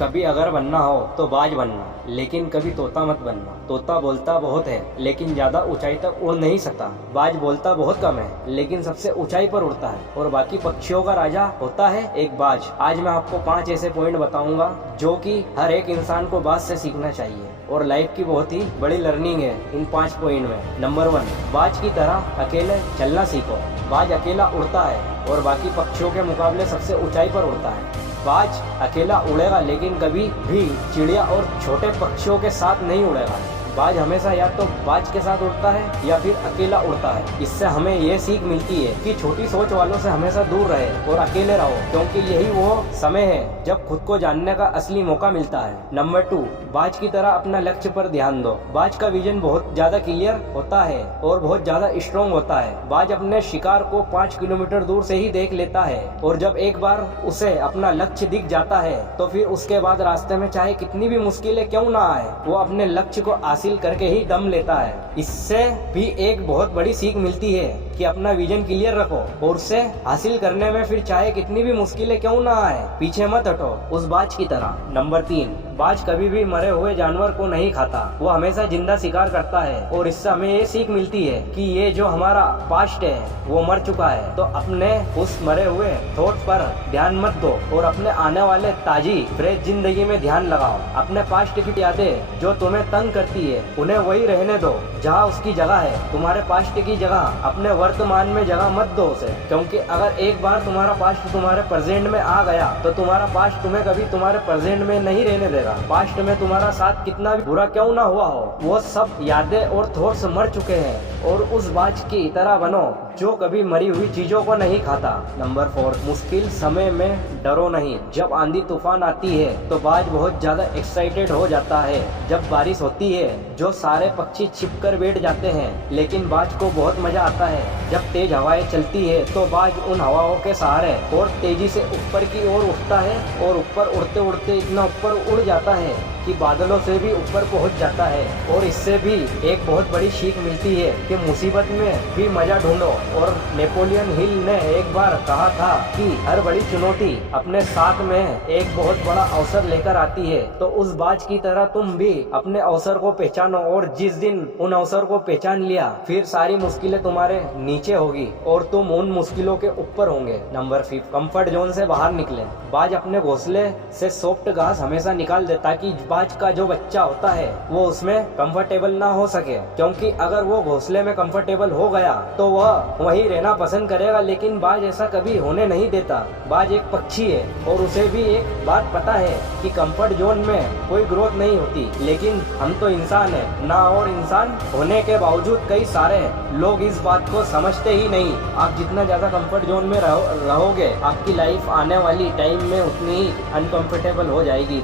कभी अगर बनना हो तो बाज बनना, लेकिन कभी तोता मत बनना। तोता बोलता बहुत है लेकिन ज्यादा ऊंचाई तक उड़ नहीं सकता। बाज बोलता बहुत कम है लेकिन सबसे ऊंचाई पर उड़ता है और बाकी पक्षियों का राजा होता है एक बाज। आज मैं आपको 5 ऐसे पॉइंट बताऊंगा जो कि हर एक इंसान को बाज से सीखना चाहिए और लाइफ की बहुत ही बड़ी लर्निंग है इन 5 पॉइंट में। नंबर 1, बाज की तरह अकेले चलना सीखो। बाज अकेला उड़ता है और बाकी पक्षियों के मुकाबले सबसे ऊंचाई पर उड़ता है। बाज अकेला उड़ेगा लेकिन कभी भी चिड़िया और छोटे पक्षियों के साथ नहीं उड़ेगा। बाज हमेशा या तो बाज के साथ उड़ता है या फिर अकेला उड़ता है। इससे हमें ये सीख मिलती है कि छोटी सोच वालों से हमेशा दूर रहे और अकेले रहो, क्योंकि यही वो समय है जब खुद को जानने का असली मौका मिलता है। नंबर 2, बाज की तरह अपना लक्ष्य पर ध्यान दो। बाज का विजन बहुत ज्यादा क्लियर होता है और बहुत ज्यादा स्ट्रॉन्ग होता है। बाज अपने शिकार को 5 किलोमीटर दूर से ही देख लेता है और जब एक बार उसे अपना लक्ष्य दिख जाता है तो फिर उसके बाद रास्ते में चाहे कितनी भी मुश्किलें क्यों ना आए, वो अपने लक्ष्य को हासिल करके ही दम लेता है। इससे भी एक बहुत बड़ी सीख मिलती है कि अपना विजन क्लियर रखो और उसे हासिल करने में फिर चाहे कितनी भी मुश्किलें क्यों ना आए, पीछे मत हटो उस बाज की तरह। नंबर 3, बाज कभी भी मरे हुए जानवर को नहीं खाता, वो हमेशा जिंदा शिकार करता है और इससे हमें ये सीख मिलती है कि ये जो हमारा पास्ट है वो मर चुका है, तो अपने उस मरे हुए थॉट पर ध्यान मत दो और अपने आने वाले ताजी फ्रेश जिंदगी में ध्यान लगाओ। अपने पास्ट की यादें जो तुम्हें तंग करती है उन्हें वही रहने दो जहाँ उसकी जगह है। तुम्हारे पास्ट की जगह अपने वर्तमान में जगह मत दो उसे, क्योंकि अगर एक बार तुम्हारा पास्ट तुम्हारे प्रेजेंट में आ गया तो तुम्हारा पास्ट तुम्हें कभी तुम्हारे प्रेजेंट में नहीं रहने देगा। पास्ट में तुम्हारा साथ कितना भी बुरा क्यों ना हुआ हो, वो सब यादें और थॉट्स मर चुके हैं और उस बाज की तरह बनो जो कभी मरी हुई चीजों को नहीं खाता। नंबर 4, मुश्किल समय में डरो नहीं। जब आंधी तूफान आती है तो बाज बहुत ज्यादा एक्साइटेड हो जाता है। जब बारिश होती है जो सारे पक्षी छिपकर बैठ जाते हैं, लेकिन बाज को बहुत मजा आता है। जब तेज हवाएं चलती है तो बाज उन हवाओं के सहारे और तेजी से ऊपर की ओर उठता है और ऊपर उड़ते उड़ते इतना ऊपर उड़ जाता है कि बादलों से भी ऊपर पहुंच जाता है। और इससे भी एक बहुत बड़ी सीख मिलती है कि मुसीबत में भी मजा ढूंढो। और नेपोलियन हिल ने एक बार कहा था कि हर बड़ी चुनौती अपने साथ में एक बहुत बड़ा अवसर लेकर आती है, तो उस बाज की तरह तुम भी अपने अवसर को पहचानो और जिस दिन उन अवसर को पहचान लिया फिर सारी मुश्किलें तुम्हारे नीचे होगी और तुम उन मुश्किलों के ऊपर होंगे। नंबर 5, कंफर्ट जोन से बाहर निकले। बाज अपने घोंसले से सॉफ्ट घास हमेशा निकाल दे ताकि बाज का जो बच्चा होता है वो उसमें कंफर्टेबल ना हो सके, क्योंकि अगर वो घोंसले में कंफर्टेबल हो गया तो वह वहीं रहना पसंद करेगा, लेकिन बाज ऐसा कभी होने नहीं देता। बाज एक पक्षी है और उसे भी एक बात पता है कि कंफर्ट जोन में कोई ग्रोथ नहीं होती, लेकिन हम तो इंसान है ना, और इंसान होने के बावजूद कई सारे लोग इस बात को समझते ही नहीं। आप जितना ज्यादा कंफर्ट जोन में रहोगे आपकी लाइफ आने वाली टाइम में उतनी ही अनकंफर्टेबल हो जाएगी।